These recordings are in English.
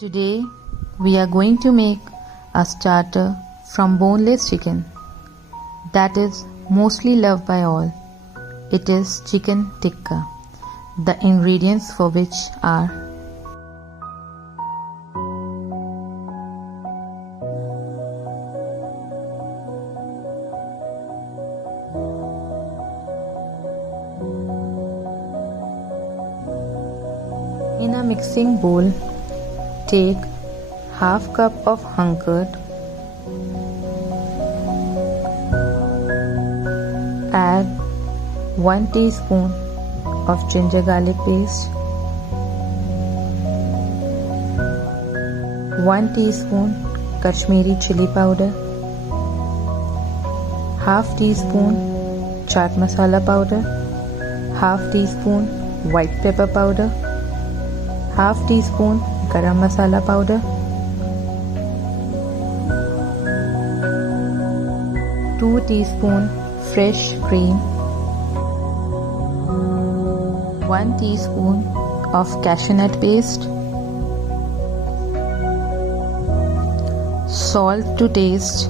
Today we are going to make a starter from boneless chicken that is mostly loved by all. It is chicken tikka. The ingredients for which are in a mixing bowl. Take half cup of hung curd, add 1 teaspoon of ginger garlic paste, 1 teaspoon Kashmiri chili powder, half teaspoon chaat masala powder, half teaspoon white pepper powder, half teaspoon garam masala powder, 2 teaspoon fresh cream, 1 teaspoon of cashew nut paste, salt to taste,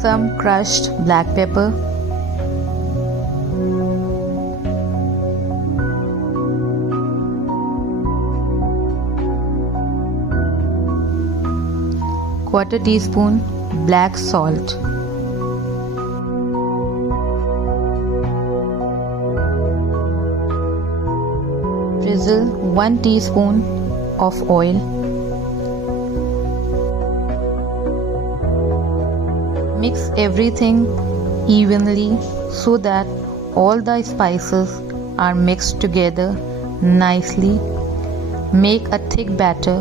some crushed black pepper, quarter teaspoon black salt, drizzle 1 teaspoon of oil, mix everything evenly so that all the spices are mixed together nicely. Make a thick batter.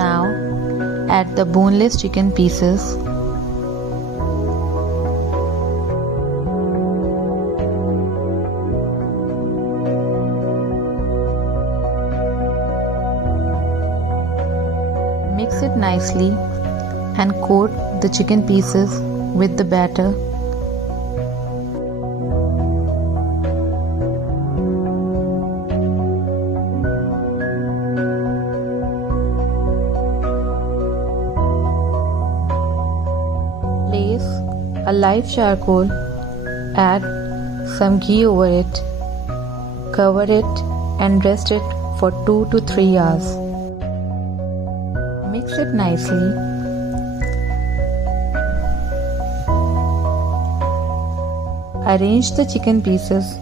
Now add the boneless chicken pieces. Mix it nicely and coat the chicken pieces with the batter. Place a live charcoal, add some ghee over it, cover it and rest it for 2 to 3 hours. Mix it nicely. Arrange the chicken pieces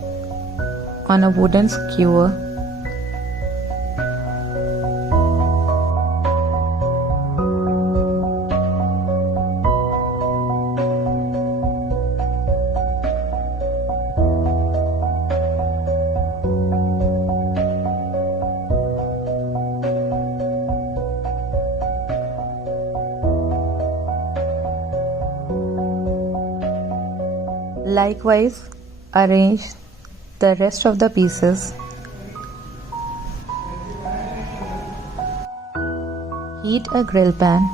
on a wooden skewer. Likewise, arrange the rest of the pieces. Heat a grill pan.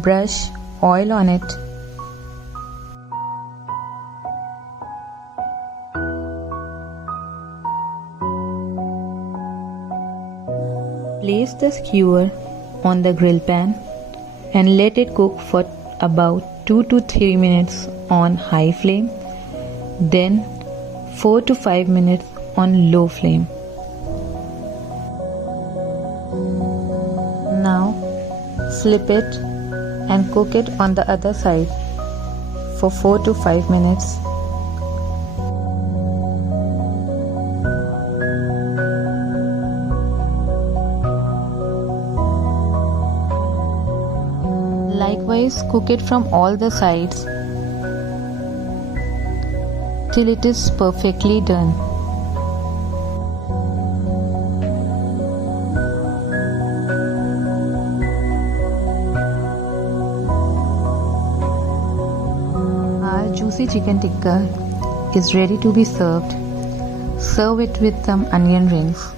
Brush oil on it. Place the skewer on the grill pan and let it cook for about 2 to 3 minutes on high flame, then 4 to 5 minutes on low flame. Now flip it and cook it on the other side for 4 to 5 minutes. Likewise, cook it from all the sides till it is perfectly done. Our juicy chicken tikka is ready to be served. Serve it with some onion rings.